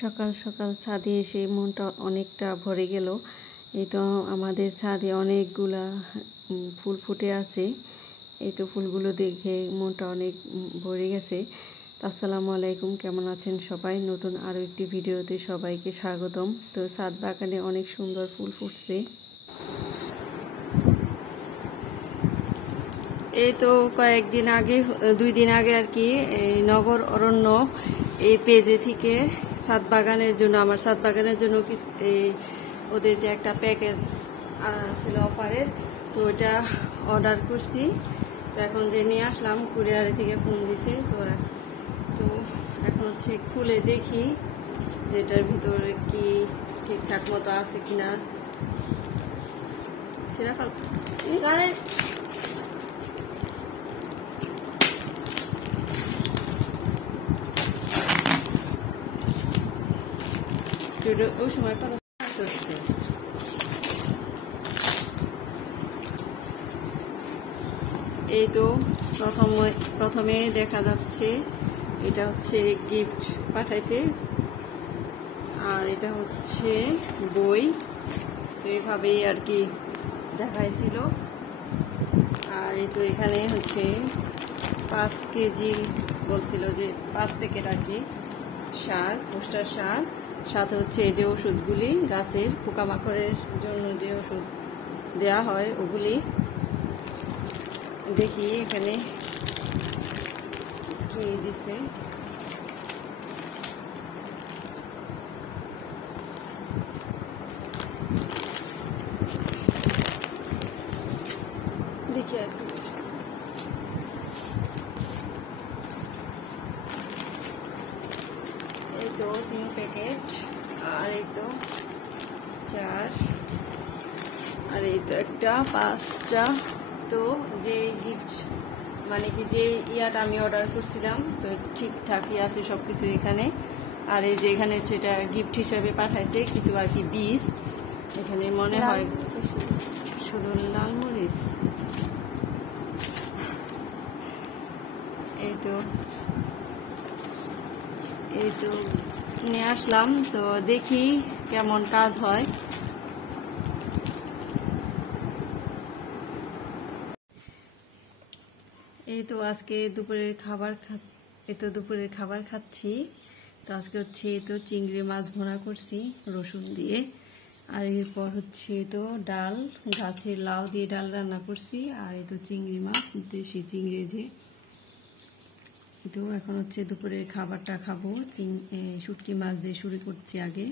সকাল সকাল ছাদে এসে মনটা অনেকটা ভরে গেল। এই তো আমাদের ছাদে অনেকগুলা ফুল ফুটে আছে। এই তো ফুলগুলো দেখে মনটা অনেক ভরে গেছে। আসসালামু আলাইকুম, কেমন আছেন সবাই? নতুন আরও একটি ভিডিওতে সবাইকে স্বাগতম। তো ছাদ বাগানে অনেক সুন্দর ফুল ফুটছে। এই তো কয়েকদিন আগে, 2 দিন আগে আর কি, এই নগর অরণ্য এই পেজে থেকে ছাদ বাগানের জন্য, আমার ছাদ বাগানের জন্য এই ওদের যে একটা প্যাকেজ ছিল অফারের, তো ওইটা অর্ডার করছি। তো এখন যে নিয়ে আসলাম, কুরিয়ারে থেকে ফোন দিছে। তো এখন হচ্ছে খুলে দেখি যেটার ভিতরে কি ঠিকঠাক মতো আছে কিনা। ওই সময় এই তো প্রথমে দেখা যাচ্ছে এটা হচ্ছে গিফট পাঠাইছে, আর এটা হচ্ছে বই। তো এইভাবেই আর কি দেখাইছিল। আর এই তো এখানে হচ্ছে 5 কেজি বলছিল, যে 5 প্যাকেট আর কি সার, পোস্টার সার, সাথে হচ্ছে এই যে ওষুধগুলি, গাছের পোকামাকড়ের জন্য যে ওষুধ দেয়া হয় ওগুলি। দেখি এখানে কি দিছে। দেখি আর কি, এই তো 3 প্যাকেট, আর এই তো 4, আর এই তো একটা 5টা। তো যে গিফট মানে কি যে ইয়াটা আমি অর্ডার করছিলাম, তো ঠিকঠাকই আছে সবকিছু এখানে। আর এই যে এখানে সেটা গিফট হিসাবে পাঠাইছে কিছু আর কি বীজ। এখানে মনে হয় শুধু লাল মরিচ। এই তো নিয়ে আসলাম, তো দেখি কেমন কাজ হয়। এই তো আজকে দুপুরের খাবার খাচ্ছি। তো আজকে হচ্ছে তো চিংড়ি মাছ ভুনা করছি রসুন দিয়ে। আর এরপর হচ্ছে তো ডাল, গাছের লাউ দিয়ে ডাল রান্না করছি। আর এই তো চিংড়ি মাছ, দেশি চিংড়ি যে। তো এখন হচ্ছে দুপুরের খাবারটা খাবো। শুটকি মাছ দিয়ে শুরু করছি আগে।